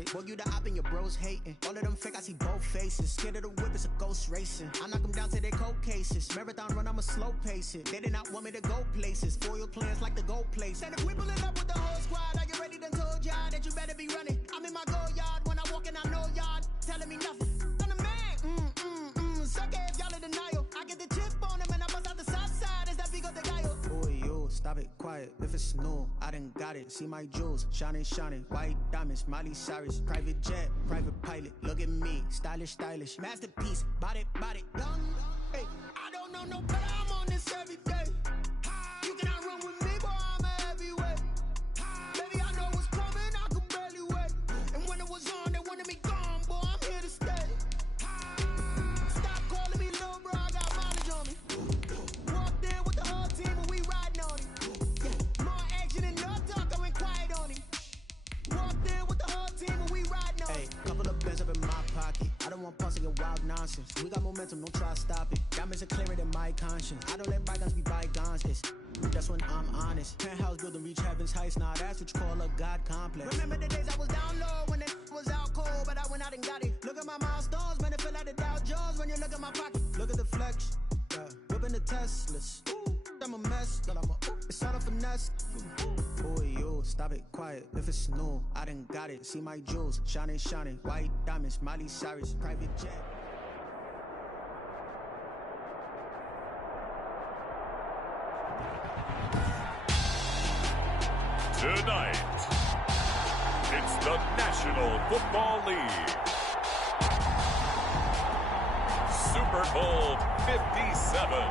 it. Boy, you the op and your bros hating. All of them fake, I see both faces. Scared of the whip, it's a ghost racing. I knock them down to their cold cases. Marathon run, I'ma slow pace it. They did not want me to go places. Foil plans like the gold place. And if we pulling up with the whole squad, are you ready? Done told y'all that you better be running. I'm in my go yard. When I walk in, I know y'all telling me nothing. I'm the man. Suck it if y'all in denial. I get the chip on them and I bust out the south side. Is that Vigo de Gallo? Boy, yo, stop it, quiet. If it's new, I done got it. See my jewels, shining, shining. White diamonds, Miley Cyrus. Private jet, private pilot. Look at me, stylish, stylish. Masterpiece, body, young. Hey, I don't know no better. I'm on this every day. You cannot run with me, boy. I'm a heavyweight. Baby, I know what's coming. I could barely wait. And when it was on, they wanted me gone, boy. I'm here to stay. Stop calling me little bro. I got mileage on me. Walked in with the whole team and we riding on him. Yeah, more action than no talk. I went quiet on him. Walked in with the whole team and we riding on him. Hey, couple of bands up in my pocket. I don't want pussy and wild nonsense. We got momentum, don't try to stop it. Diamonds are clearer than my conscience. I don't let bygones be bygones. That's when I'm honest. Penthouse building reach heaven's heights. Nah, that's what you call a God complex. Remember the days I was down low when it was out cold, but I went out and got it. Look at my milestones, man, it feel like the Dow Jones when you look at my pocket. Look at the flex, whipping the Teslas. I'm a mess, but it's all a finesse. Boy, yo, stop it, quiet. If it's new, I done got it. See my jewels, shining, shining. White diamonds, Miley Cyrus, private jet. Tonight, it's the National Football League. Super Bowl 57.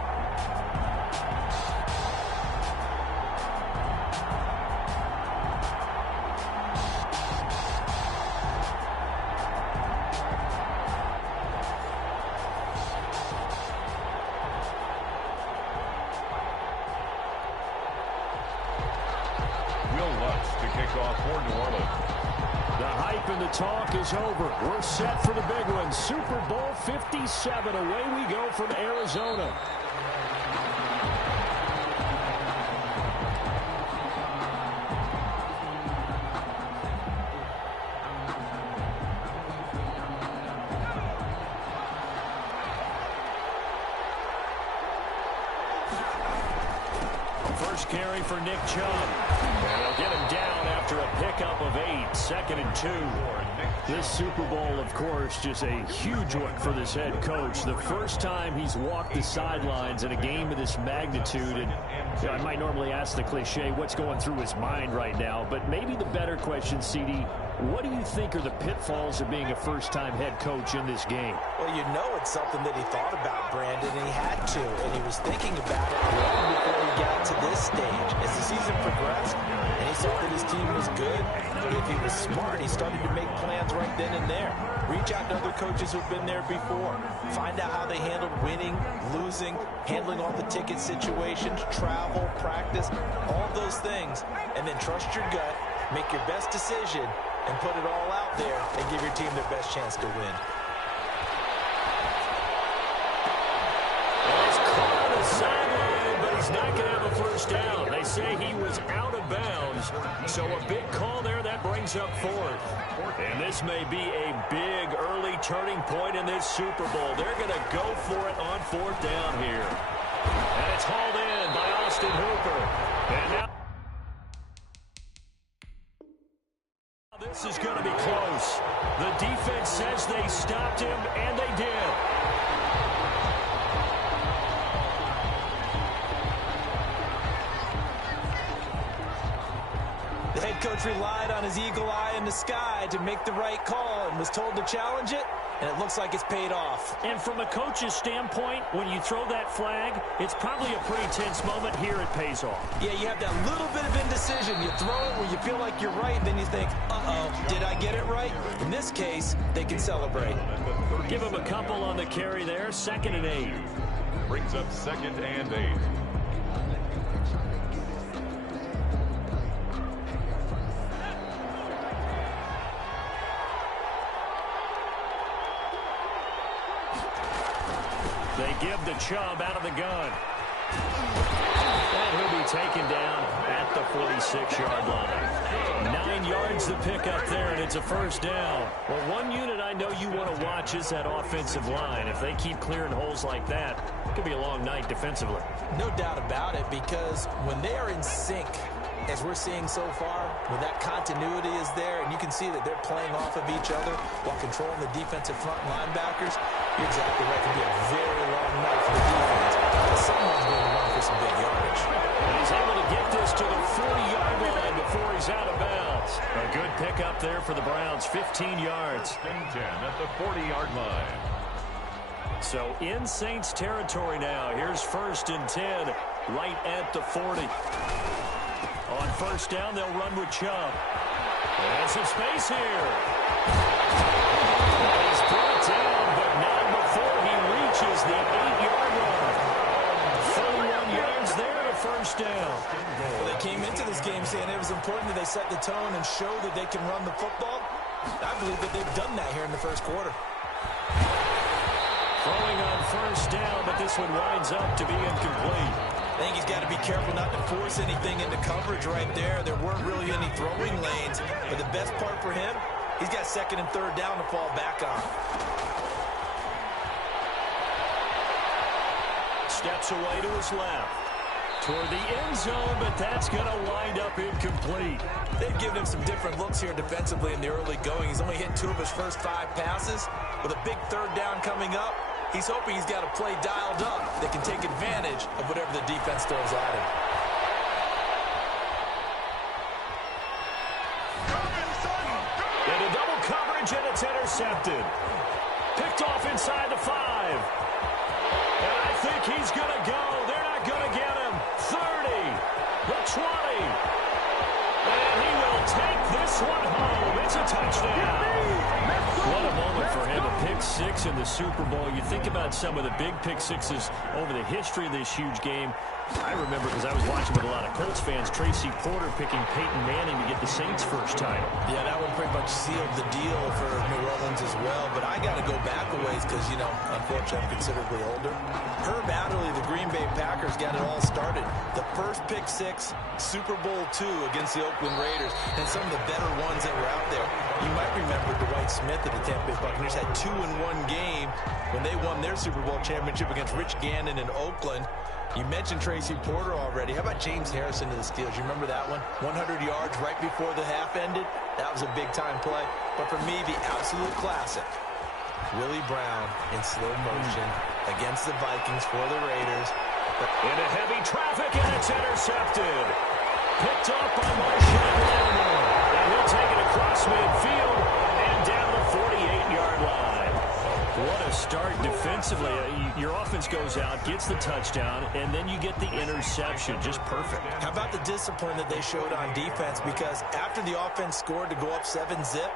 For New Orleans. The hype and the talk is over. We're set for the big one. Super Bowl 57. Away we go from Arizona. First carry for Nick Chubb. And they'll get him down after a pickup of 8. 2nd and 2. This Super Bowl, of course, just a huge one for this head coach. The first time he's walked the sidelines in a game of this magnitude. And I might normally ask the cliche, what's going through his mind right now? But maybe the better question, CD, what do you think are the pitfalls of being a first-time head coach in this game? Well, you know it's something that he thought about, Brandon, and he had to. And he was thinking about it long before he got to this stage. As the season progressed, and he saw that his team was good, if he was smart, he started to make plans right then and there. Reach out to other coaches who've been there before. Find out how they handled winning, losing, handling all the ticket situations, travel, practice, all those things. And then trust your gut, make your best decision, and put it all out there and give your team their best chance to win. Well, he's caught on the sideline, but he's not going to have a first down. They say he was out of bounds, so a big call there that brings up 4th. And this may be a big early turning point in this Super Bowl. They're going to go for it on 4th down here. And it's hauled in by Austin Hooper. And now this is going to be close. The defense says they stopped him, and they did. The head coach relied on his eagle eye in the sky to make the right call and was told to challenge it, and it looks like it's paid off. And from a coach's standpoint, when you throw that flag, it's probably a pretty tense moment. Here it pays off. Yeah, you have that little bit of indecision. You throw it where you feel like you're right, then you think, uh-oh, did I get it right? In this case, they can celebrate. Give him a couple on the carry there. 2nd and 8. Brings up 2nd and 8. They give the Chubb out of the gun. And he'll be taken down at the 46-yard line. 9 yards to pick up there, and it's a first down. Well, one unit I know you want to watch is that offensive line. If they keep clearing holes like that, it could be a long night defensively. No doubt about it, because when they are in sync, as we're seeing so far, when that continuity is there, and you can see that they're playing off of each other while controlling the defensive front linebackers, you're exactly right. It could be a very long night for the defense. But someone's going to run for some big yardage. And he's able to get this to the 40-yard line before he's out of bounds. A good pickup there for the Browns, 15 yards. 10 at the 40-yard line. So in Saints territory now. Here's 1st and 10 right at the 40. On first down, they'll run with Chubb. And some space here. He's brought down, but not before he reaches the 8-yard line. 41 yards there to first down. Well, they came into this game saying it was important that they set the tone and show that they can run the football. I believe that they've done that here in the first quarter. Throwing on first down, but this one winds up to be incomplete. I think he's got to be careful not to force anything into coverage right there. There weren't really any throwing lanes, but the best part for him, he's got 2nd and 3rd down to fall back on. Steps away to his left. Toward the end zone, but that's going to wind up incomplete. They've given him some different looks here defensively in the early going. He's only hit 2 of his first 5 passes. With a big 3rd down coming up, he's hoping he's got a play dialed up that can take advantage of whatever the defense throws at him. Into double coverage, and it's intercepted. Picked off inside the 5. And I think he's going to go. They're not going to get him. 30, the 20. And he will take this one home. It's a touchdown. What a moment for him, a pick-6 in the Super Bowl. You think about some of the big pick-6s over the history of this huge game. I remember, because I was watching with a lot of Colts fans, Tracy Porter picking Peyton Manning to get the Saints' first title. Yeah, that one pretty much sealed the deal for New Orleans as well. But I got to go back a ways because, you know, unfortunately I'm considerably older. Herb Adderley, the Green Bay Packers, got it all started. The first pick-6, Super Bowl II against the Oakland Raiders, and some of the better ones that were out there. You might remember Dwight Smith of the Tampa Bay Buccaneers had 2 in one game when they won their Super Bowl championship against Rich Gannon in Oakland. You mentioned Tracy Porter already. How about James Harrison to the Steelers? You remember that one? 100 yards right before the half ended. That was a big-time play. But for me, the absolute classic, Willie Brown in slow motion against the Vikings for the Raiders. Into heavy traffic, and it's intercepted. Picked up by Marshawn Lattimore. And he'll take it across midfield and down the 48-yard line. What a start defensively. Your offense goes out, gets the touchdown, and then you get the interception. Just perfect. How about the discipline that they showed on defense? Because after the offense scored to go up 7-zip,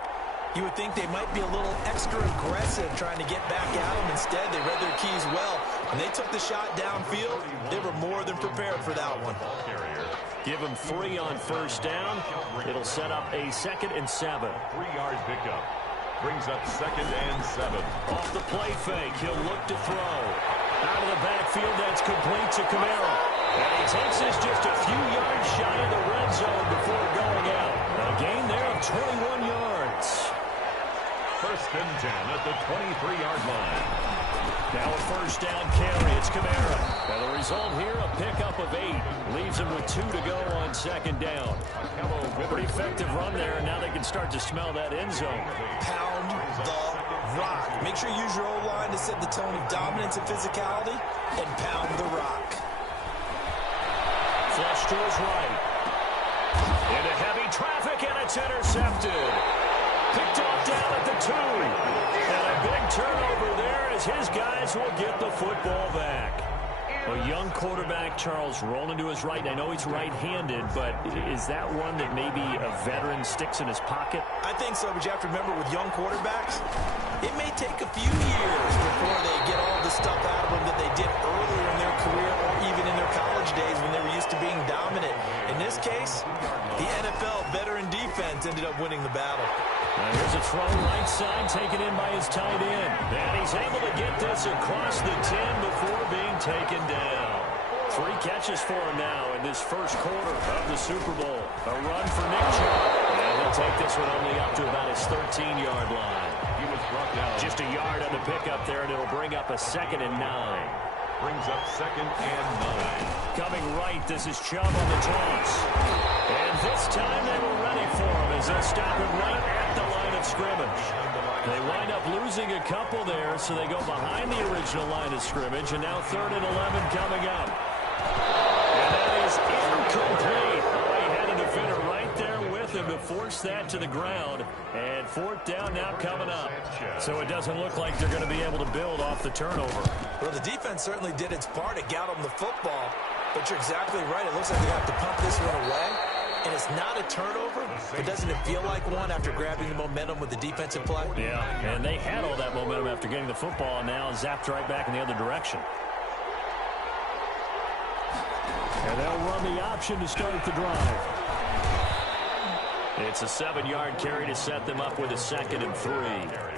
you would think they might be a little extra aggressive trying to get back at them. Instead, they read their keys well. When they took the shot downfield, they were more than prepared for that one. Give him 3 on first down. It'll set up a 2nd and 7. 3-yard pickup. Brings up 2nd and 7. Off the play fake, he'll look to throw. Out of the backfield, that's complete to Kamara. And he takes this just a few yards shy of the red zone before going out. A gain there of 21 yards. 1st and 10 at the 23-yard line. Now a first down carry. It's Kamara. And the result here, a pickup of 8. Leaves him with 2 to go on 2nd down. Pretty effective run there, and now they can start to smell that end zone. Pound the rock. Make sure you use your O-line to set the tone of dominance and physicality, and pound the rock. Flush to his right. Into heavy traffic, and it's intercepted. Picked off down at the 2. And a big turnover there as his guys will get the football back. A young quarterback, Charles, rolling to his right. I know he's right-handed, but is that one that maybe a veteran sticks in his pocket? I think so, but you have to remember with young quarterbacks, it may take a few years before they get all the stuff out of them that they did earlier in their career or even in their college days when they were used to being dominant. In this case, the NFL veteran defense ended up winning the battle. Now here's a throw right side taken in by his tight end. And he's able to get this across the 10 before being taken down. 3 catches for him now in this first quarter of the Super Bowl. A run for Nick Chubb. And he'll take this one only up to about his 13-yard line. He was brought down. Just a yard on the pickup there, and it'll bring up a 2nd and 9. Brings up 2nd and 9. Coming right, this is Chubb on the toss. And this time they were ready for him as they stop him right at the line of scrimmage. They wind up losing a couple there, so they go behind the original line of scrimmage, and now 3rd and 11 coming up. And that is incomplete. Oh, he had a defender right there with him to force that to the ground. And 4th down now coming up. So it doesn't look like they're going to be able to build off the turnover. Well, the defense certainly did its part to get them the football. But you're exactly right. It looks like they have to pump this one away. And it's not a turnover, but doesn't it feel like one after grabbing the momentum with the defensive play? Yeah, and they had all that momentum after getting the football, and now zapped right back in the other direction. And they'll run the option to start the drive. It's a 7-yard carry to set them up with a 2nd and 3.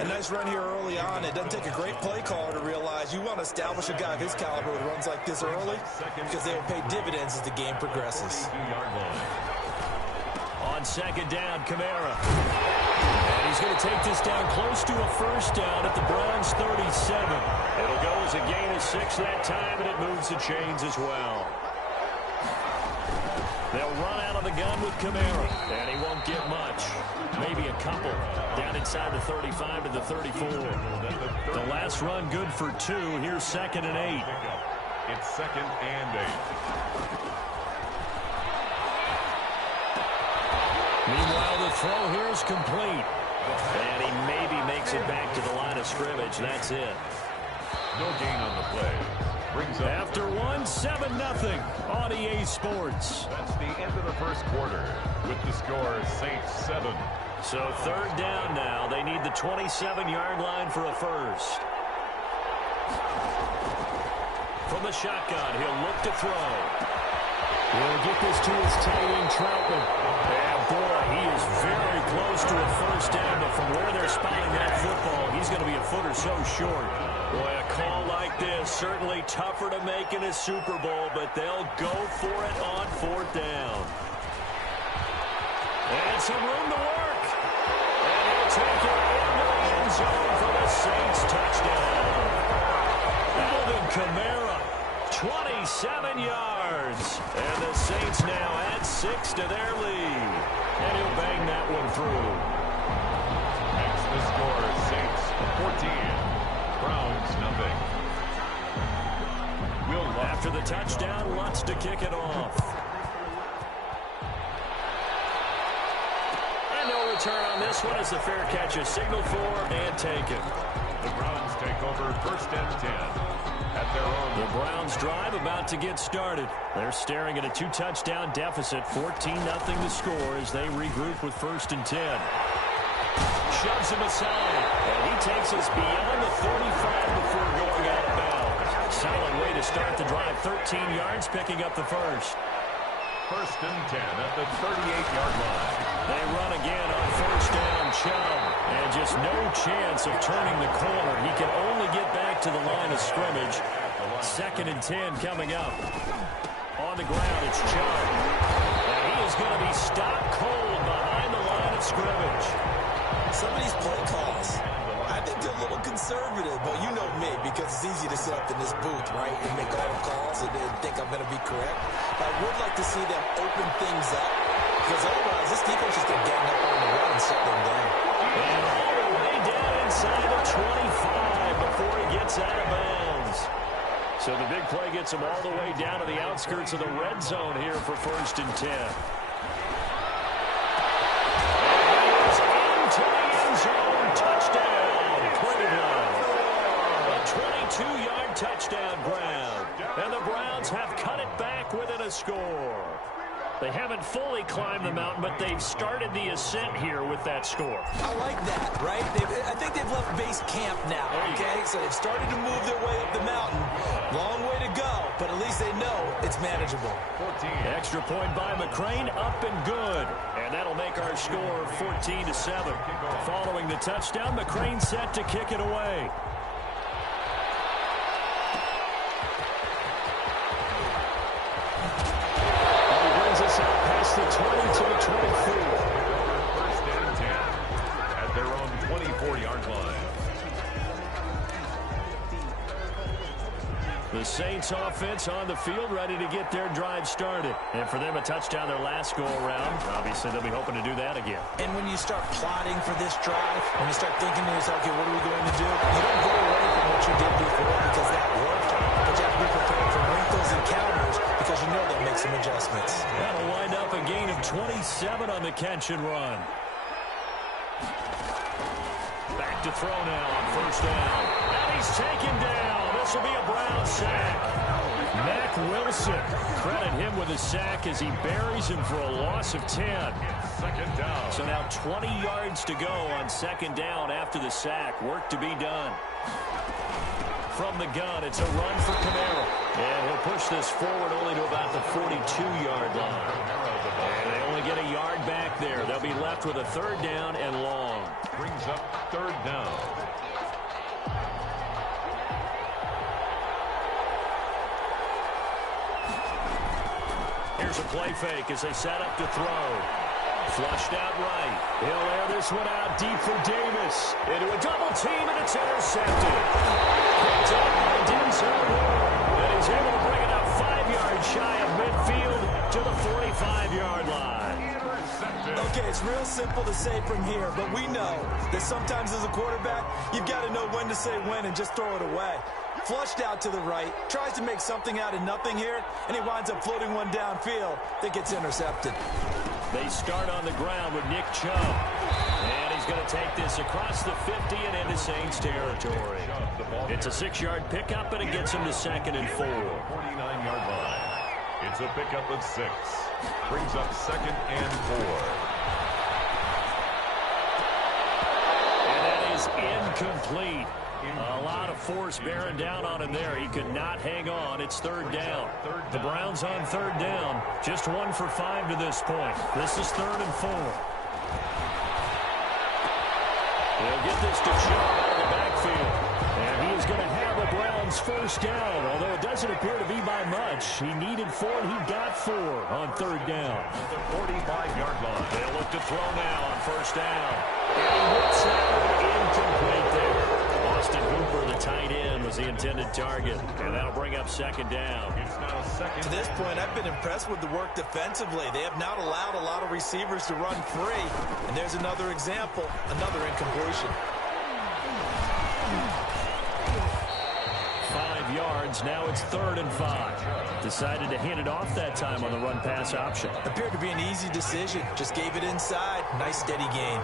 A nice run here early on. It doesn't take a great play caller to realize you want to establish a guy of his caliber with runs like this early because they will pay dividends as the game progresses. On 2nd down, Kamara. And he's going to take this down close to a 1st down at the Browns' 37. It'll go as a gain of 6 that time, and it moves the chains as well. They'll run out of the gun with Kamara, and he won't get much. Maybe a couple down inside the 35 to the 34. The last run good for 2. Here's 2nd and 8. It's 2nd and 8. Meanwhile, the throw here is complete. And he maybe makes it back to the line of scrimmage. That's it. No gain on the play. Brings up after 7-0 on EA Sports. That's the end of the first quarter with the score Saints 7. So 3rd down now. They need the 27-yard line for a first. From the shotgun, he'll look to throw. He'll get this to his tight end, Troutman. And boy, he is very close to a 1st down, but from where they're spotting that football, he's going to be a foot or so short. Boy, a call like this, certainly tougher to make in a Super Bowl, but they'll go for it on 4th down. And some room to work. And he'll take it into the end zone for the Saints touchdown. Alvin Kamara, 27 yards. And the Saints now add 6 to their lead. And he'll bang that one through. Makes the score Saints 14. Browns 0. After the touchdown, Lutz to kick it off. And no return on this one as the fair catch is signaled for and taken. The Browns take over 1st and 10 at their own. The Browns drive about to get started. They're staring at a 2-touchdown deficit, 14-0 to score as they regroup with 1st and 10. Shoves him aside, and he takes us beyond the 35 before going out of bounds. Solid way to start the drive, 13 yards, picking up the first. 1st and 10 at the 38-yard line. They run again on 1st down, Chubb, and just no chance of turning the corner. He can only get back to the line of scrimmage. 2nd and 10 coming up. On the ground, it's Chubb. And he is going to be stopped cold behind the line of scrimmage. Some of these play calls, I think they're a little conservative, but you know me, because it's easy to sit up in this booth, right, and make all the calls and think I'm going to be correct. I would like to see them open things up, because otherwise this defense just get gang up on the run and shut them down. And all the way down inside the 25 before he gets out of bounds. So the big play gets him all the way down to the outskirts of the red zone here for 1st and 10. Touchdown, Cleveland. A 22-yard touchdown Brown. And the Browns have cut it back within a score. They haven't fully climbed the mountain, but they've started the ascent here with that score. I like that, right? I think they've left base camp now, okay? So they've started to move their way up the mountain. Long way to go, but at least they know it's manageable. 14. Extra point by McCrane, up and good. And that'll make our score 14-7. Following the touchdown, McCrane set to kick it away. The Saints offense on the field, ready to get their drive started. And for them, a touchdown their last go-around. Obviously, they'll be hoping to do that again. And when you start plotting for this drive, when you start thinking to yourself, okay, what are we going to do? You don't go away from what you did before because that worked. But you have to be prepared for wrinkles and counters because you know they'll make some adjustments. That'll wind up a gain of 27 on the catch and run. Back to throw now on first down. And he's taken down. This will be a Brown sack. Mack Wilson, credit him with a sack as he buries him for a loss of 10. Second down. So now 20 yards to go on second down after the sack. Work to be done. From the gun, it's a run for Kamara. And he'll push this forward only to about the 42-yard line. And they only get a yard back there. They'll be left with a third down and long. Brings up third down. Here's a play fake as they set up to throw. Flushed out right. He'll air this one out deep for Davis. Into a double team, and it's intercepted. Picked up by Denzel Ward. And he's able to bring it up 5 yards shy of midfield to the 45-yard line. Okay, it's real simple to say from here, but we know that sometimes as a quarterback, you've got to know when to say when and just throw it away. Flushed out to the right, tries to make something out of nothing here, and he winds up floating one downfield that gets intercepted. They start on the ground with Nick Chubb. And he's going to take this across the 50 and into Saints territory. It's a 6-yard pickup, and it gets him to 2nd and 4. 49-yard line. It's a pickup of 6. Brings up 2nd and 4. And that is incomplete. A lot of force bearing down on him there. He could not hang on. It's third down. The Browns on third down. Just 1 for 5 to this point. This is 3rd and 4. They'll get this to Chubb out of the backfield. And he is going to have the Browns first down, although it doesn't appear to be by much. He needed 4, and he got 4 on third down. The 45-yard line. They'll look to throw now on first down. And he hits that one incomplete there. Austin Hooper, the tight end, was the intended target, and that'll bring up 2nd down. It's now 2nd. To this point, I've been impressed with the work defensively. They have not allowed a lot of receivers to run free, and there's another example, another incompletion. 5 yards, now it's 3rd and 5. Decided to hand it off that time on the run-pass option. Appeared to be an easy decision. Just gave it inside. Nice, steady gain.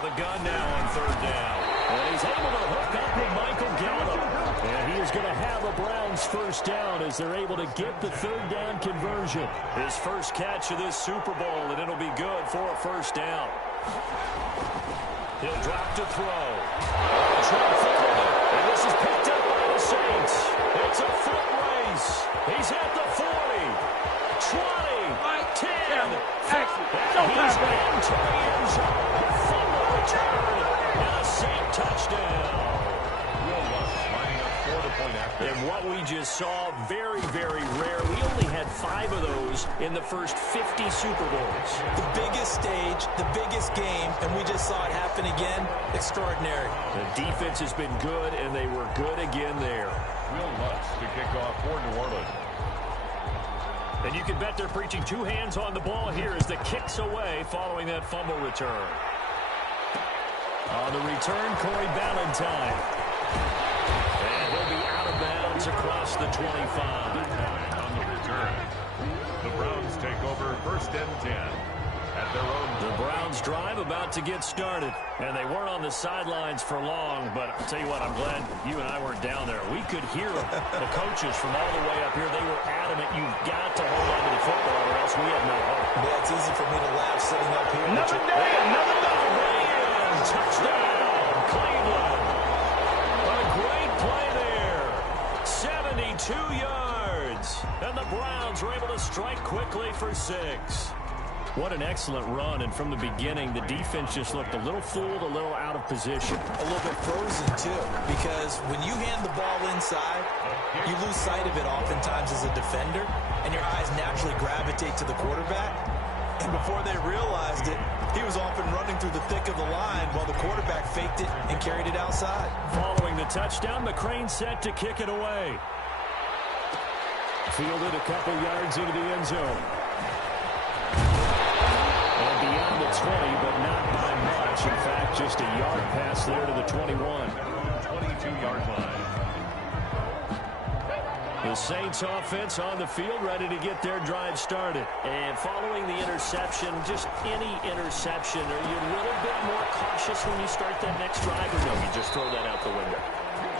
The gun now on third down. And he's able to hook up with Michael Gallup. And he is going to have a Browns first down as they're able to get the third down conversion. His first catch of this Super Bowl, and it'll be good for a first down. He'll drop to throw. And this is picked up by the Saints. It's a foot race. He's at the 40, 20, 10. He's into the end zone. Return and a Saint touchdown. And what we just saw, very, very rare. We only had 5 of those in the first 50 Super Bowls. The biggest stage, the biggest game, and we just saw it happen again. Extraordinary. The defense has been good, and they were good again there. Will Lutz to kick off for New Orleans. And you can bet they're preaching 2 hands on the ball here as the kick's away following that fumble return. On the return, Corey Ballantyne. And he'll be out of bounds across the 25. On the return, the Browns take over 1st and 10 at their own. The Browns drive about to get started. And they weren't on the sidelines for long, but I'll tell you what, I'm glad you and I weren't down there. We could hear the coaches from all the way up here. They were adamant, you've got to hold on to the football or else we have no hope. Yeah, it's easy for me to laugh sitting up here. Another day, another day. Touchdown, Cleveland. What a great play there. 72 yards. And the Browns were able to strike quickly for 6. What an excellent run. And from the beginning, the defense just looked a little fooled, a little out of position. A little bit frozen, too. Because when you hand the ball inside, you lose sight of it oftentimes as a defender, and your eyes naturally gravitate to the quarterback. And before they realized it, he was off and running through the thick of the line while the quarterback faked it and carried it outside. Following the touchdown, McCrane set to kick it away. Fielded a couple yards into the end zone. And beyond the 20, but not by much. In fact, just a yard pass there to the 21. 22-yard line. The Saints offense on the field, ready to get their drive started. And following the interception, just any interception, are you a little bit more cautious when you start that next drive, or no, you just throw that out the window?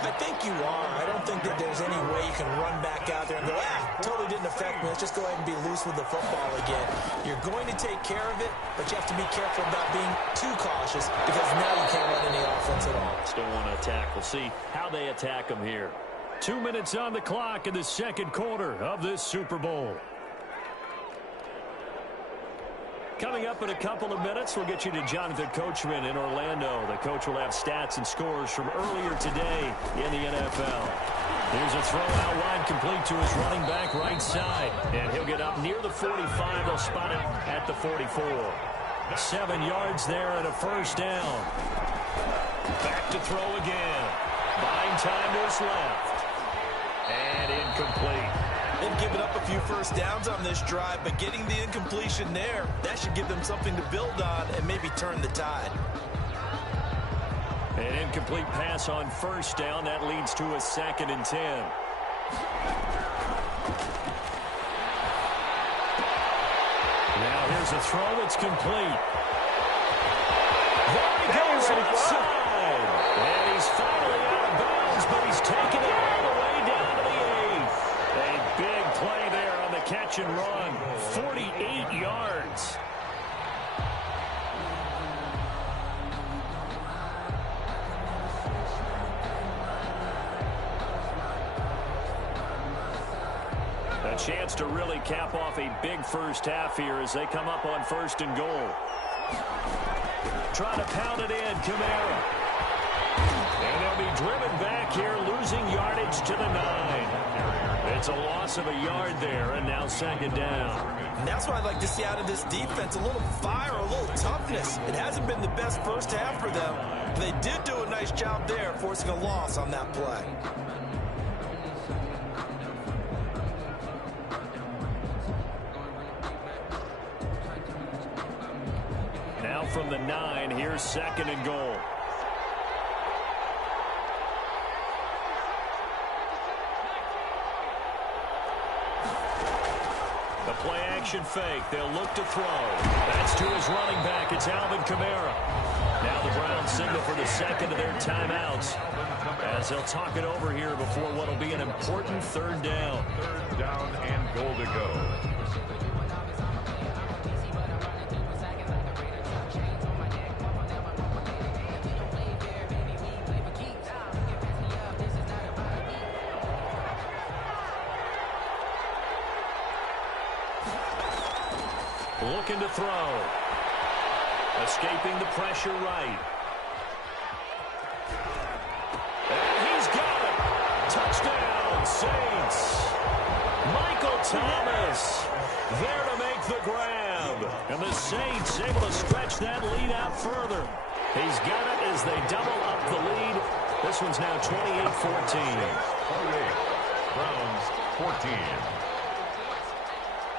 I think you are. I don't think that there's any way you can run back out there and go, totally didn't affect me. Let's just go ahead and be loose with the football again. You're going to take care of it, but you have to be careful about being too cautious because now you can't run any offense at all. Still want to attack. We'll see how they attack them here. 2 minutes on the clock in the second quarter of this Super Bowl. Coming up in a couple of minutes, we'll get you to Jonathan Coachman in Orlando. The coach will have stats and scores from earlier today in the NFL. Here's a throw out wide, complete to his running back right side. And he'll get up near the 45. They'll spot it at the 44. 7 yards there and a first down. Back to throw again. Buying time to his left. And incomplete. They've given up a few first downs on this drive, but getting the incompletion there, that should give them something to build on and maybe turn the tide. An incomplete pass on first down. That leads to a 2nd and 10. Now here's a throw that's complete. There he goes outside. And he's finally out of bounds, but he's taken it all the way down to the 8th. A big play there on the catch and run. 48 yards. A chance to really cap off a big first half here as they come up on 1st and goal. Trying to pound it in, Kamara. And they'll be driven back here, losing yardage to the 9. It's a loss of a yard there, and now 2nd down. And that's what I'd like to see out of this defense, a little fire, a little toughness. It hasn't been the best first half for them. They did do a nice job there, forcing a loss on that play. Now from the 9, here's 2nd and goal. The play-action fake. They'll look to throw. That's to his running back. It's Alvin Kamara. Now the Browns signal for the 2nd of their timeouts as they'll talk it over here before what will be an important 3rd down. 3rd down and goal to go. Looking to throw. Escaping the pressure right. And he's got it. Touchdown, Saints. Michael Thomas there to make the grab. And the Saints able to stretch that lead out further. He's got it as they double up the lead. This one's now 28-14. 28. Browns 14.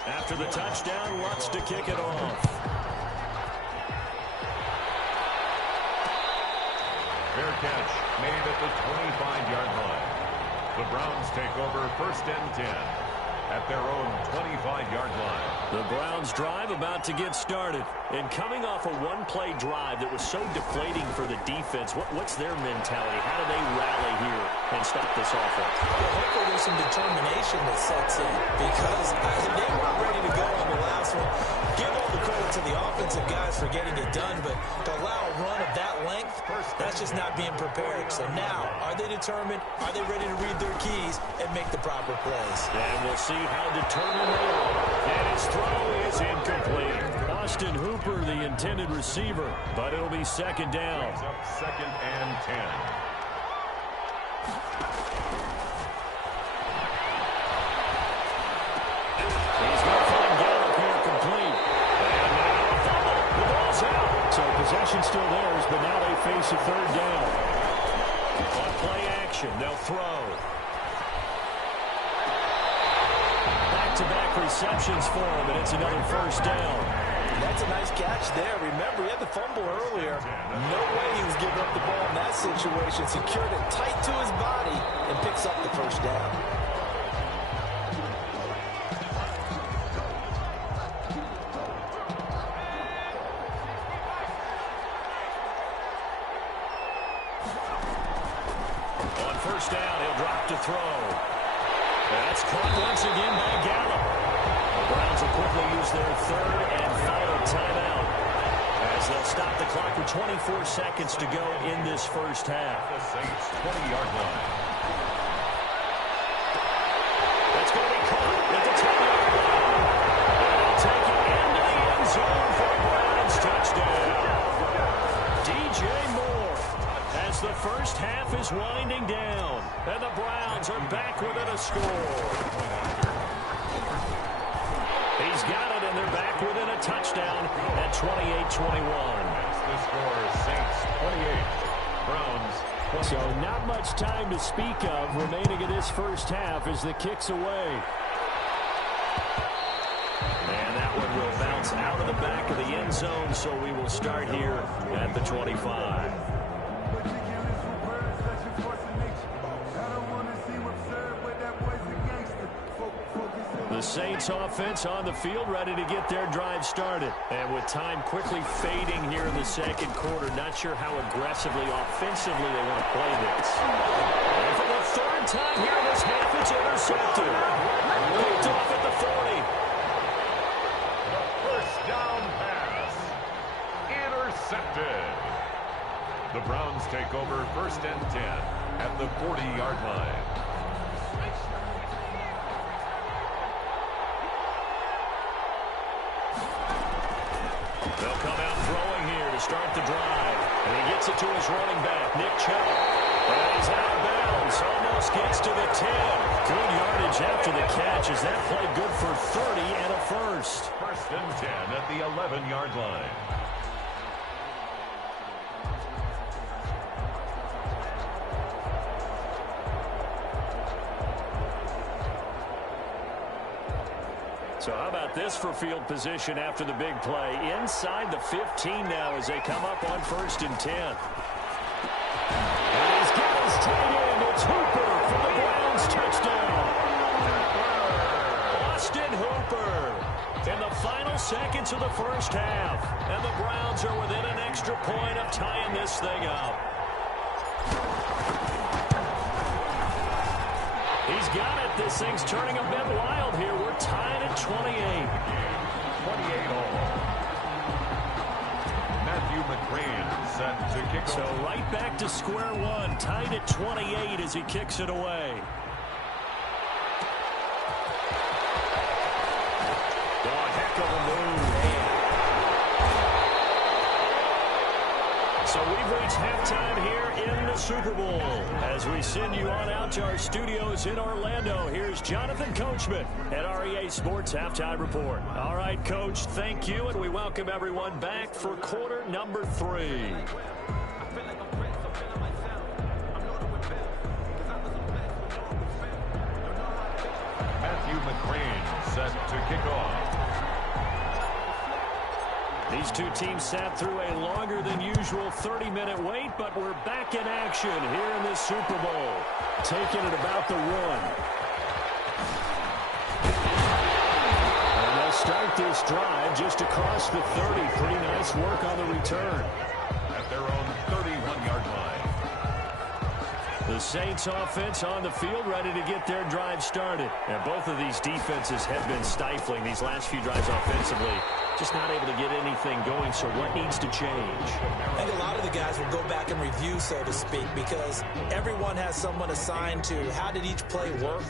After the touchdown, Lutz to kick it off. Fair catch made at the 25-yard line. The Browns take over 1st and 10 at their own 25-yard line. The Browns drive about to get started. And coming off a one-play drive that was so deflating for the defense, what's their mentality? How do they rally here and stop this offense? Well, hopefully there's some determination that sets in because they weren't ready to go on the last one. Give all the credit to the offensive guys for getting it done, but to allow a run of that length, that's just not being prepared. So now, are they determined? Are they ready to read their keys and make the proper plays? And we'll see how determined they are. And his throw is incomplete. Austin Hooper, the intended receiver, but it'll be 2nd down. It's up 2nd and 10. He's going to find Gallup here complete. And Possession still theirs, but now they face a third down. On play action, they'll throw. Back-to-back receptions for him, and it's another first down. That's a nice catch there. Remember, he had the fumble earlier. No way he was giving up the ball in that situation. Secured it tight to his body and picks up the first down. On first down, he'll drop to throw. That's caught once again by Gallup. The Browns will quickly use their third and final timeout as they'll stop the clock with 24 seconds to go in this first half. The Saints 20-yard line. That's going to be caught at the 10-yard line. They'll take it into the end zone for a Browns touchdown. DJ Moore as the first half is winding down, and the Browns are back within a score. He's got it, and they're back within a touchdown at 28-21. That's the score. Saints 28, Browns 20. So not much time to speak of remaining in this first half as the kick's away. And that one will bounce out of the back of the end zone, so we will start here at the 25. The Saints offense on the field, ready to get their drive started. And with time quickly fading here in the second quarter, not sure how aggressively, offensively they want to play this. And for the third time here in this half, it's intercepted. Picked off at the 40. The first down pass. Intercepted. The Browns take over first and 10 at the 40-yard line. They'll come out throwing here to start the drive. And he gets it to his running back, Nick Chubb. And he's out of bounds. Almost gets to the 10. Good yardage after the catch. Is that play good for 30 and a first? First and 10 at the 11-yard line. So how about this for field position after the big play? Inside the 15 now as they come up on first and 10. And he's got his tight end. It's Hooper for the Browns touchdown. Austin Hooper in the final seconds of the first half. And the Browns are within an extra point of tying this thing up. He's got it. This thing's turning a bit wild here. We're tied at 28. 28 all. Matthew McCrane set to kick off. So right back to square one. Tied at 28 as he kicks it away. Oh, heck of a move. So we've reached halftime here in the Super Bowl. As we send you on out to our studios in Orlando, here's Jonathan Coachman at REA Sports Halftime Report. All right, Coach, thank you, and we welcome everyone back for quarter number 3. Matthew McCrane set to kick off. These two teams sat through a longer than usual 30-minute wait, but we're back in action here in this Super Bowl. Taking it about the 1. And they'll start this drive just across the 30. Pretty nice work on the return. At their own 31-yard line. The Saints offense on the field, ready to get their drive started. And both of these defenses have been stifling these last few drives offensively. Just not able to get anything going, so what needs to change? I think a lot of the guys will go back and review, so to speak, because everyone has someone assigned to how did each play work.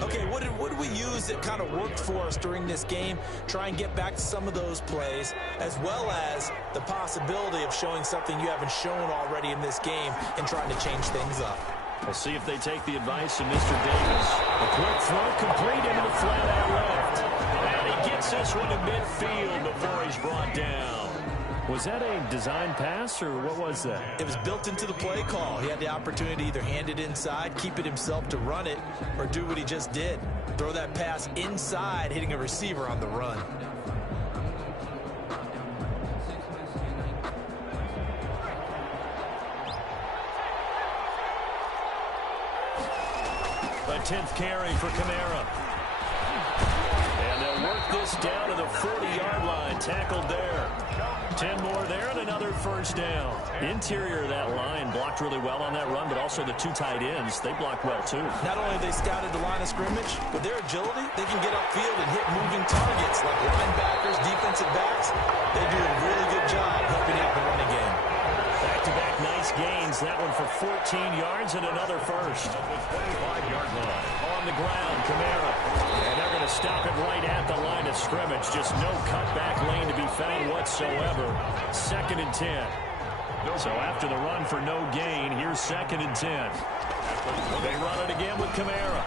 Okay, what did we use that kind of worked for us during this game? Try and get back to some of those plays, as well as the possibility of showing something you haven't shown already in this game and trying to change things up. We'll see if they take the advice of Mr. Davis. A quick throw complete into the flat out left. And he gets this one to midfield before he's brought down. Was that a design pass, or what was that? It was built into the play call. He had the opportunity to either hand it inside, keep it himself to run it, or do what he just did. Throw that pass inside, hitting a receiver on the run. A 10th carry for Kamara. And they'll work this down to the 40-yard line. Tackled there. 10 more there and another first down. The interior of that line blocked really well on that run, but also the two tight ends, they blocked well too. Not only have they scouted the line of scrimmage, but their agility, they can get upfield and hit moving targets like linebackers, defensive backs. They do a really good job helping out the running game. Back-to-back nice gains. That one for 14 yards and another first. 25-yard line. On the ground, Kamara. And they're going to stop it right at the line of scrimmage. Just no cutback lane to be found whatsoever. 2nd and 10. So after the run for no gain, here's 2nd and 10. They run it again with Kamara.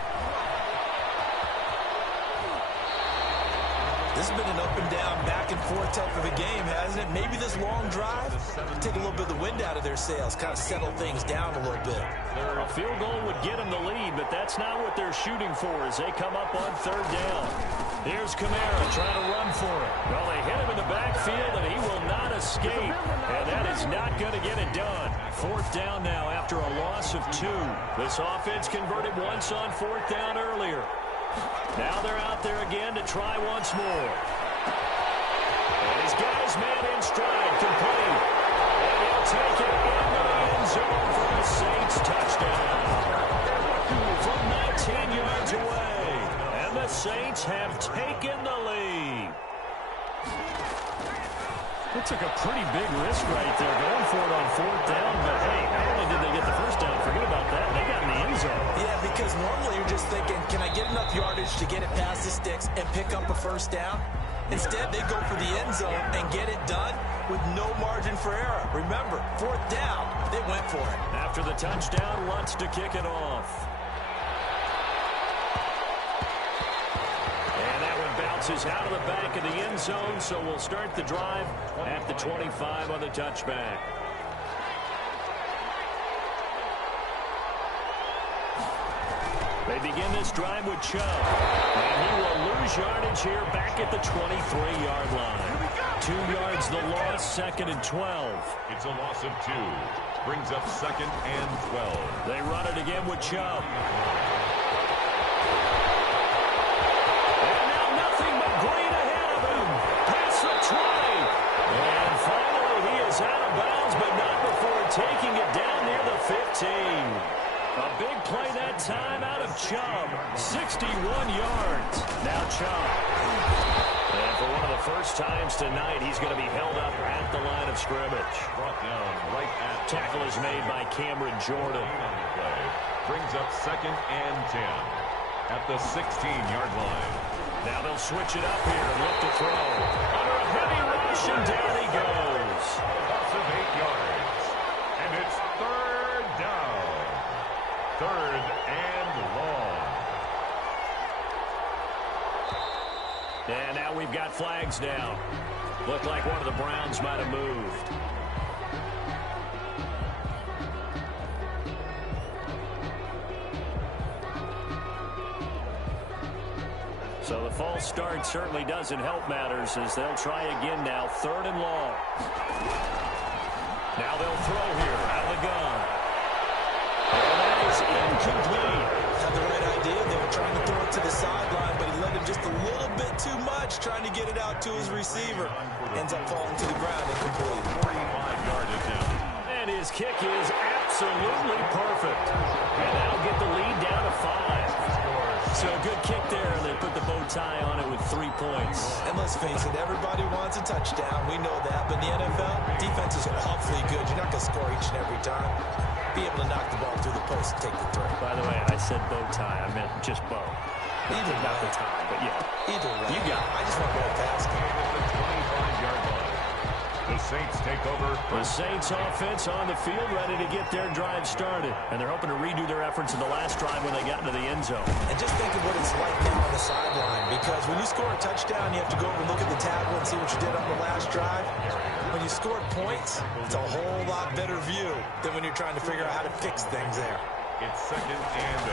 This has been an up and down, back and forth type of a game, hasn't it? Maybe this long drive take a little bit of the wind out of their sails, kind of settle things down a little bit. A field goal would get them the lead, but that's not what they're shooting for as they come up on 3rd down. Here's Kamara trying to run for it. Well, they hit him in the backfield, and he will not escape. And that is not going to get it done. 4th down now after a loss of 2. This offense converted once on 4th down earlier. Now they're out there again to try once more. And his guys man in stride, complete. And he'll take it into the end zone for a Saints touchdown. From 19 yards away. And the Saints have taken the lead. It took a pretty big risk right there going for it on 4th down. But, hey, not only did they get the first down, forget about that, they got in the end zone. Yeah, because normally you're just thinking, can I get enough yardage to get it past the sticks and pick up a first down? Instead, they go for the end zone and get it done with no margin for error. Remember, 4th down, they went for it. After the touchdown, wants to kick it off. Bounces out of the back of the end zone, so we'll start the drive at the 25 on the touchback. They begin this drive with Chubb, and he will lose yardage here back at the 23-yard line. 2 yards the loss, 2nd and 12. It's a loss of 2. Brings up 2nd and 12. They run it again with Chubb. Green ahead of him. Pass the 20. And finally, he is out of bounds, but not before taking it down near the 15. A big play that time out of Chubb. 61 yards. Now Chubb. And for one of the first times tonight, he's going to be held up at the line of scrimmage. Brought down right at tackle is made by Cameron Jordan. Brings up 2nd and 10 at the 16-yard line. Now they'll switch it up here and look to throw. Under a heavy rush, and down he goes. Loss of 8 yards. And it's 3rd down. 3rd and long. And now we've got flags down. Looked like one of the Browns might have moved. So the false start certainly doesn't help matters as they'll try again now. 3rd and long. Now they'll throw here out of the gun. And that is incomplete. Had the right idea. They were trying to throw it to the sideline, but he led him just a little bit too much trying to get it out to his receiver. Ends up falling to the ground incomplete. 45-yard attempt. And his kick is absolutely perfect. And that'll get the lead down to 5. So a good kick there, and they put the bow tie on it with 3 points. And let's face it, everybody wants a touchdown. We know that. But in the NFL, defenses are awfully good. You're not going to score each and every time. Be able to knock the ball through the post and take the throw. By the way, I said bow tie. I meant just bow. Either not the tie, but yeah. Either way. You got it. I just want to go past him. The 25-yard line. The Saints take over. The Saints offense on the field, ready to get their drive started. And they're hoping to redo their efforts in the last drive when they got into the end zone. And just think of what it's like now on the sideline, because when you score a touchdown, you have to go over and look at the tablet and see what you did on the last drive. When you scored points, it's a whole lot better view than when you're trying to figure out how to fix things there. It's 2nd and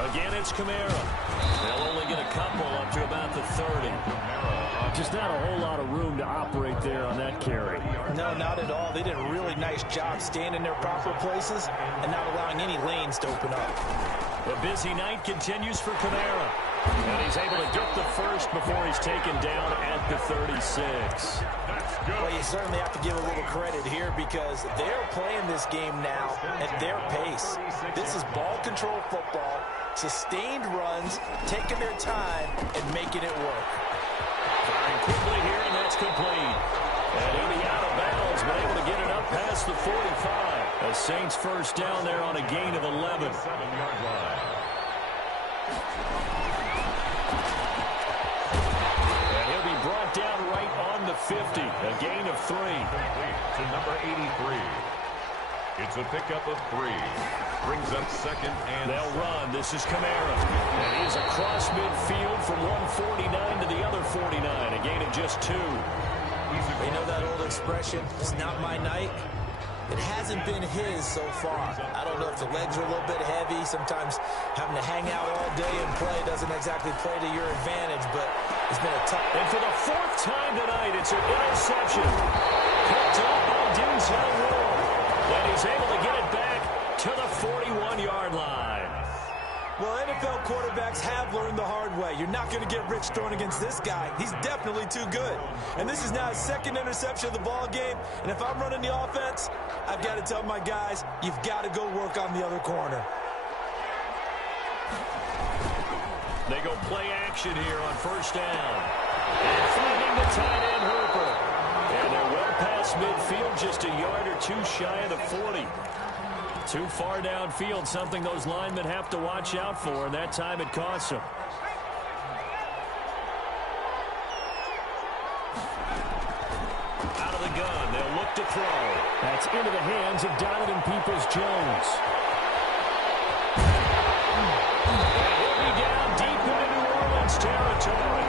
8. Again, it's Kamara. They'll only get a couple up to about the 30. Just not a whole lot of room to operate there on that carry. No, not at all. They did a really nice job staying in their proper places and not allowing any lanes to open up. The busy night continues for Kamara. And he's able to get the first before he's taken down at the 36. Well, you certainly have to give a little credit here because they're playing this game now at their pace. This is ball control football, sustained runs, taking their time, and making it work. Firing quickly here, and that's complete. And he'll be out of bounds, but able to get it up past the 45. The Saints first down there on a gain of 11. 7-yard line. Brought down right on the 50. A gain of 3. To number 83. It's a pickup of 3. Brings up 2nd and... They'll run. This is Kamara. And he's across midfield from 149 to the other 49. A gain of just 2. You know that old expression, it's not my night? It hasn't been his so far. I don't know if the legs are a little bit heavy. Sometimes having to hang out all day and play doesn't exactly play to your advantage, but it's been a tough... And for the 4th time tonight, it's an interception. Picked up by Denzel Ward. And he's able to get it back to the 41-yard line. Well, NFL quarterbacks have learned the hard way. You're not going to get rich throwing against this guy. He's definitely too good. And this is now his 2nd interception of the ball game. And if I'm running the offense, I've got to tell my guys, you've got to go work on the other corner. They go play action here on first down. And finding the tight end, Hooper. And they're well past midfield, just a yard or 2 shy of the 40. Too far downfield, something those linemen have to watch out for, and that time it costs them. Out of the gun, they'll look to throw. That's into the hands of Donovan Peoples-Jones. And he'll be down deep into New Orleans territory.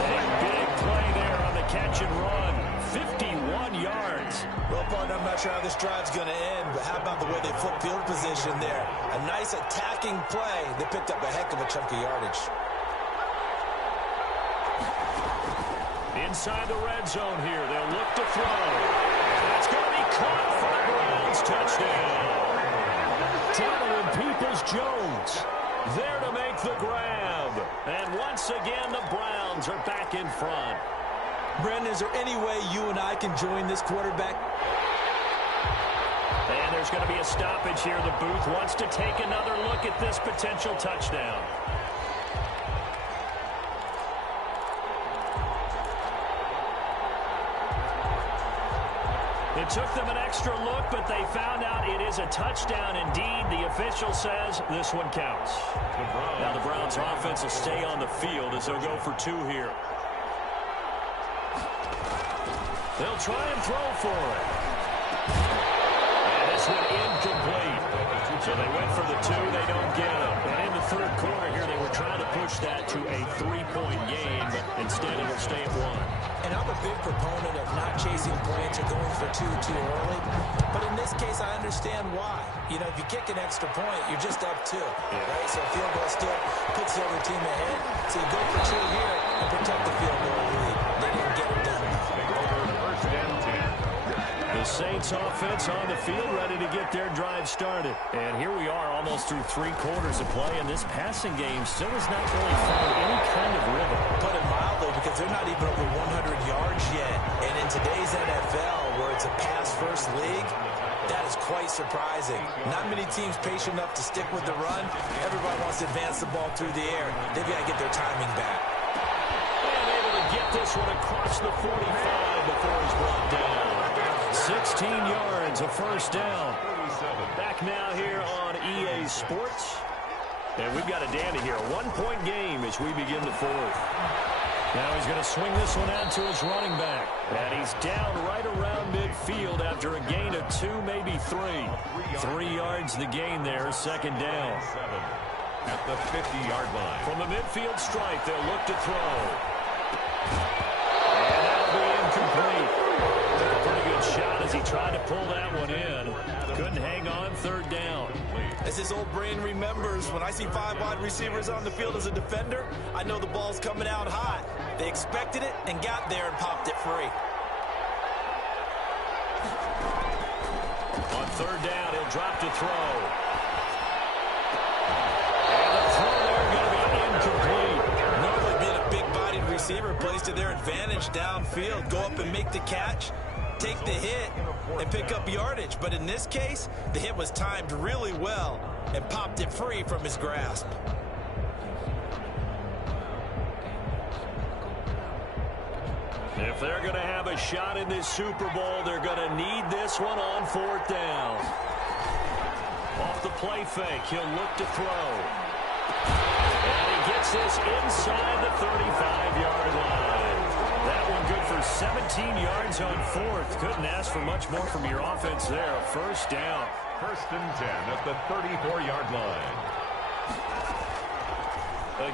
A big play there on the catch and run. 51 yards. Well, partner, I'm not sure how this drive's going to end, but how about the way they flip field position there? A nice attacking play. They picked up a heck of a chunk of yardage. Inside the red zone here, they'll look to throw. And it's going to be caught for the Browns. Touchdown. Donovan Peoples-Jones there to make the grab. And once again, the Browns are back in front. Brandon, is there any way you and I can join this quarterback? And there's going to be a stoppage here. The booth wants to take another look at this potential touchdown. It took them an extra look, but they found out it is a touchdown indeed. The official says this one counts. Now the Browns offense will stay on the field as they'll go for 2 here. They'll try and throw for it. And this one incomplete. So they went for the 2, they don't get it. And in the 3rd quarter here, they were trying to push that to a 3-point game, but instead it will stay at 1. And I'm a big proponent of not chasing points or going for 2 too early. But in this case, I understand why. You know, if you kick an extra point, you're just up 2. Right? So a field goal still puts the other team ahead. So you go for 2 here and protect the field goal lead. They didn't get it done. The Saints offense on the field ready to get their drive started. And here we are almost through 3 quarters of play, and this passing game still has not really found any kind of rhythm. Put it mildly, because they're not even over 100 yards yet. And in today's NFL, where it's a pass-first league, that is quite surprising. Not many teams patient enough to stick with the run. Everybody wants to advance the ball through the air. They've got to get their timing back. And able to get this one across the 45 before he's brought down. 16 yards, a first down. Back now here on EA Sports. And we've got a dandy here. A 1-point game as we begin the 4th. Now he's going to swing this one out to his running back. And he's down right around midfield after a gain of 2, maybe 3. 3 yards the gain there, second down. At the 50-yard line. From the midfield stripe, they'll look to throw. And that'll be incomplete. Took a pretty good shot as he tried to pull that one in. Couldn't hang on, third down. As his old brain remembers, when I see 5 wide receivers on the field as a defender, I know the ball's coming out hot. They expected it and got there and popped it free. On third down, he'll drop to throw. And the throw there going to be incomplete. Normally being a big-bodied receiver plays to their advantage downfield. Go up and make the catch, take the hit, and pick up yardage. But in this case, the hit was timed really well and popped it free from his grasp. If they're going to have a shot in this Super Bowl, they're going to need this one on fourth down. Off the play fake, he'll look to throw. And he gets this inside the 35-yard line. That one good for 17 yards on fourth. Couldn't ask for much more from your offense there. First down. First and 10 at the 34-yard line.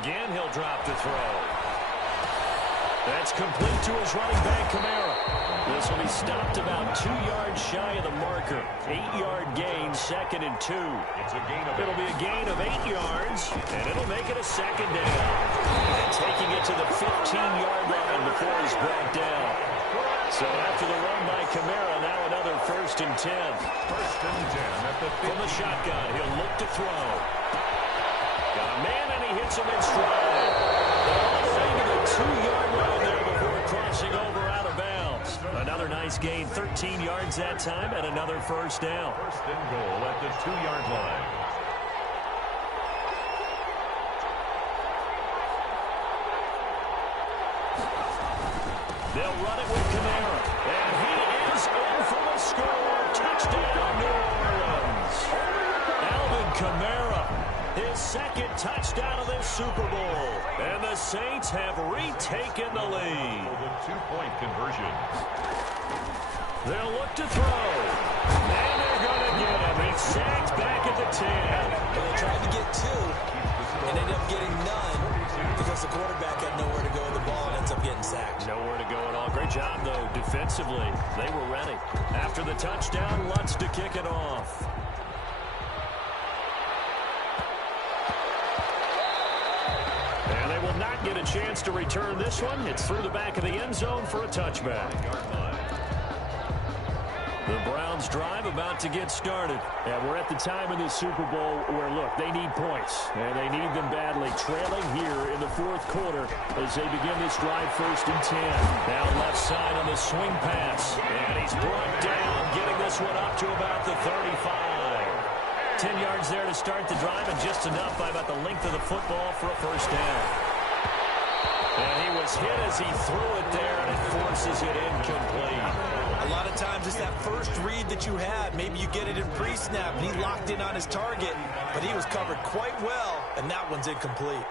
Again, he'll drop to throw. That's complete to his running back, Kamara. This will be stopped about 2 yards shy of the marker. 8-yard gain, second and 2. It'll be a gain of 8 yards, and it'll make it a second down. And taking it to the 15-yard line before he's brought down. So after the run by Kamara, now another first and 10. First and 10 at the 50. From the shotgun, he'll look to throw. Got a man, and he hits him in stride. All the way to the 2-yard line there before crossing over out of bounds. Another nice gain, 13 yards that time, and another first down. First and goal at the 2-yard line. They'll run it with Kamara. And he is in for the score. Touchdown, New Orleans. Alvin Kamara, his second touchdown of this Super Bowl. And the Saints have retaken the lead. For the 2-point conversion. They'll look to throw. And they're going to get him. He's sacked back at the 10. They tried to get 2 and ended up getting none because the quarterback had nowhere to go with the ball and ends up getting sacked. Nowhere to go at all. Great job, though, defensively. They were ready. After the touchdown, Lutz to kick it off. And they will not get a chance to return this one. It's through the back of the end zone for a touchback. The Browns drive about to get started. And we're at the time in this Super Bowl where, look, they need points. And they need them badly. Trailing here in the fourth quarter as they begin this drive, first and 10. Now left side on the swing pass. And he's brought down, getting this one up to about the 35. 10 yards there to start the drive, and just enough by about the length of the football for a first down. And he was hit as he threw it there, and it forces it incomplete. A lot of times it's that first read that you had. Maybe you get it in pre-snap, and he locked in on his target, but he was covered quite well, and that one's incomplete.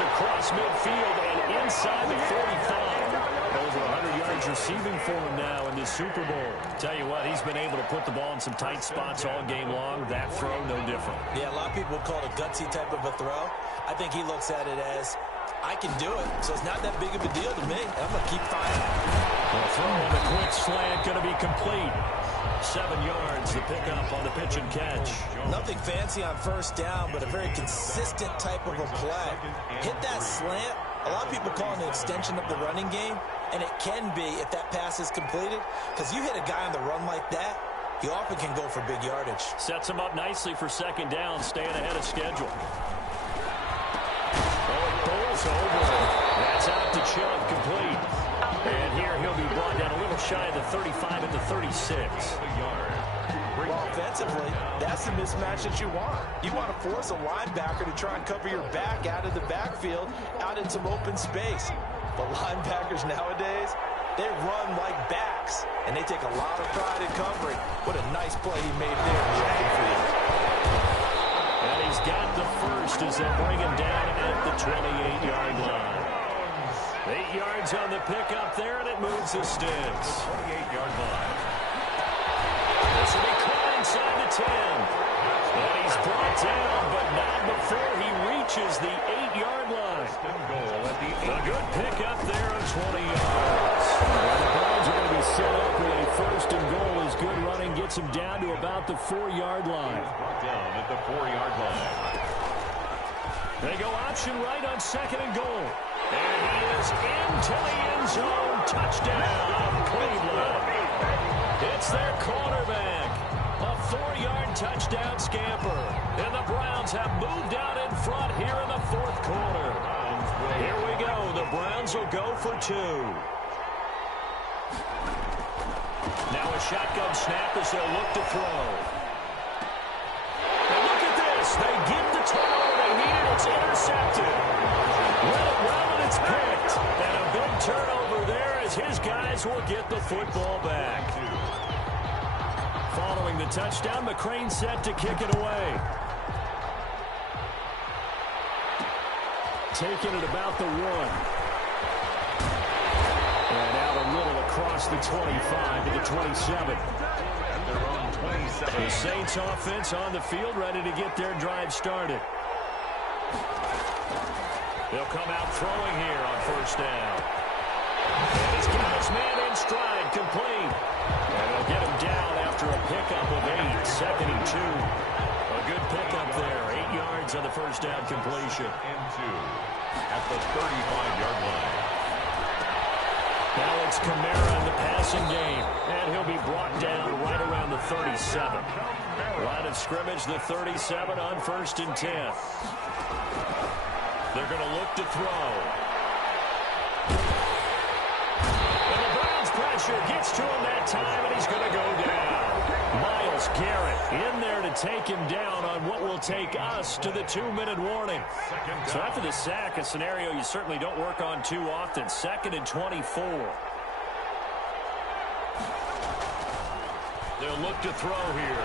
Across midfield and inside the 45. Over 100 yards receiving for him now in this Super Bowl. Tell you what, he's been able to put the ball in some tight spots all game long. That throw, no different. Yeah, a lot of people would call it a gutsy type of a throw. I think he looks at it as, I can do it, so it's not that big of a deal to me. I'm going to keep firing. The throw on the quick slant going to be complete. 7 yards, the pickup on the pitch and catch. Nothing fancy on first down, but a very consistent type of a play. Hit that slant. A lot of people call it an extension of the running game, and it can be if that pass is completed, because you hit a guy on the run like that, he often can go for big yardage. Sets him up nicely for second down, staying ahead of schedule. Oh, it bowls over. That's out to Chubb, complete. And here he'll be brought down a little shy of the 35 at the 36. Well, offensively, that's the mismatch that you want. You want to force a linebacker to try and cover your back out of the backfield, out in some open space. But linebackers nowadays, they run like backs, and they take a lot of pride in covering. What a nice play he made there in the open field. he's got the first as they bring him down at the 28-yard line. 8 yards on the pickup there, and it moves the sticks. 28-yard line. This will be caught inside the 10. And he's brought down, but not before he reaches the 8-yard line. A good pickup there of 20 yards. Well, the Browns are going to be set up with a first and goal as good running gets him down to about the 4-yard line. Brought down at the 4-yard line. They go option right on second and goal. And he is into the end zone. Touchdown, Cleveland. It's their quarterback. A 4-yard touchdown scamper. And the Browns have moved out in front here in the fourth quarter. Here we go. The Browns will go for 2. Now a shotgun snap as they'll look to throw. And look at this. They get the turnover they needed. It's intercepted. Well, and it's picked. And a big turnover there as his guys will get the football back. Following the touchdown, McCrane set to kick it away. Taking it about the 1. And out a little across the 25 to the 27. The Saints offense on the field, ready to get their drive started. They'll come out throwing here on first down. And he's got his man in stride, complete. And they'll get him down after a pickup of 8, second and 2. A good pickup there, 8 yards on the first down completion. And 2 at the 35-yard line. Now it's Kamara in the passing game, and he'll be brought down right around the 37. Line of scrimmage, the 37 on first and 10. They're going to look to throw. And the Browns pressure gets to him that time, and he's going to go down. Myles Garrett in there to take him down on what will take us to the 2-minute warning. So after the sack, a scenario you certainly don't work on too often. 2nd and 24. They'll look to throw here.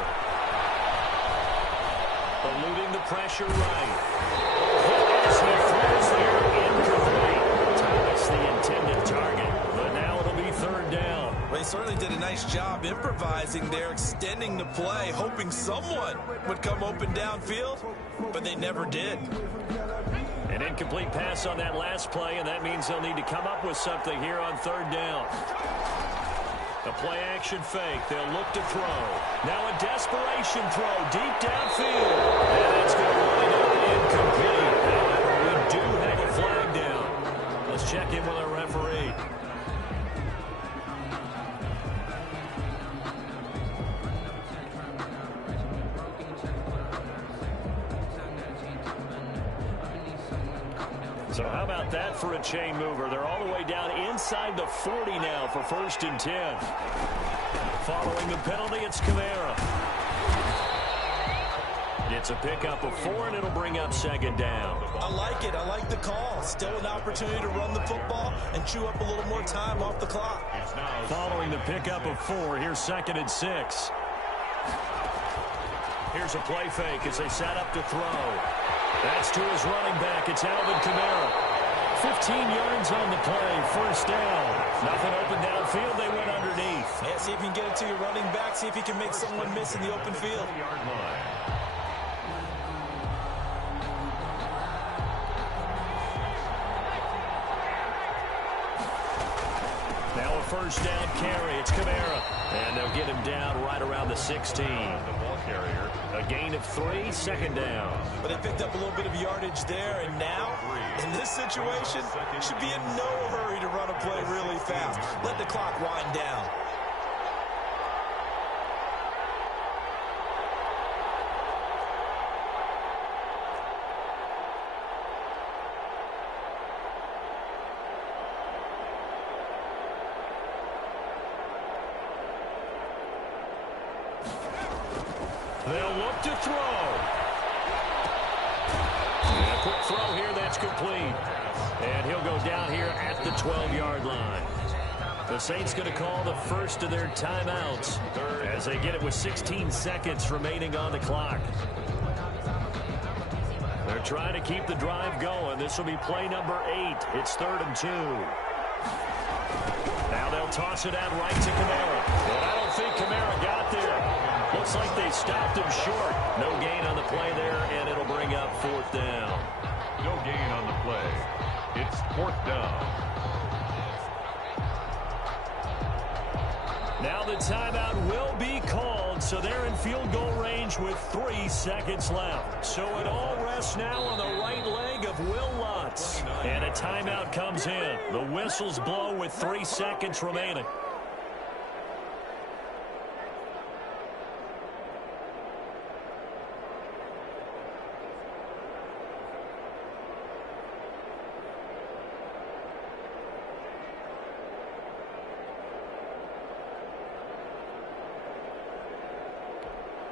Eluding the pressure right. As he throws there, incomplete. Thomas the intended target, but now it'll be 3rd down. Well, he certainly did a nice job improvising there, extending the play, hoping someone would come open downfield, but they never did. An incomplete pass on that last play, and that means they'll need to come up with something here on 3rd down. A play-action fake. They'll look to throw. Now a desperation throw deep downfield. And it's going to wind up incomplete. However, we do have a flag down. Let's check in with our referee. So how about that for a chain mover? They're all the way down inside the 40 now for 1st and 10. Following the penalty, it's Kamara. It's a pickup of 4, and it'll bring up 2nd down. I like it. I like the call. Still an opportunity to run the football and chew up a little more time off the clock. Following the pickup of 4, here's 2nd and 6. Here's a play fake as they set up to throw. That's to his running back. It's Alvin Kamara. 15 yards on the play. 1st down. Nothing open downfield. They went underneath. Yeah, see if you can get it to your running back. See if you can make someone miss in the open field. Now a 1st down carry. It's Kamara. And they'll get him down right around the 16. The ball carrier. A gain of 3, 2nd down. But they picked up a little bit of yardage there, and now, in this situation, should be in no hurry to run a play really fast. Let the clock wind down. They'll look to throw. And a quick throw here, that's complete. And he'll go down here at the 12-yard line. The Saints going to call the first of their timeouts as they get it with 16 seconds remaining on the clock. trying to keep the drive going. This will be play number 8. It's 3rd and 2. Now they'll toss it out right to Kamara. And I don't think Kamara got there. Looks like they stopped him short. No gain on the play there, and it'll bring up 4th down. No gain on the play. It's 4th down. Now the timeout will be called, so they're in field goal range with 3 seconds left. So it all rests now on the right leg of Will Lutz. And a timeout comes in. The whistles blow with 3 seconds remaining.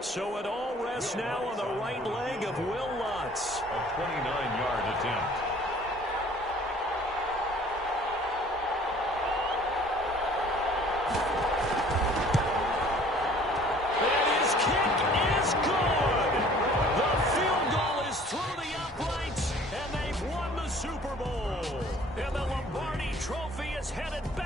So it all rests now on the right leg of Will Lutz. A 29-yard attempt. And his kick is good. The field goal is through the uprights, and they've won the Super Bowl. And the Lombardi Trophy is headed back.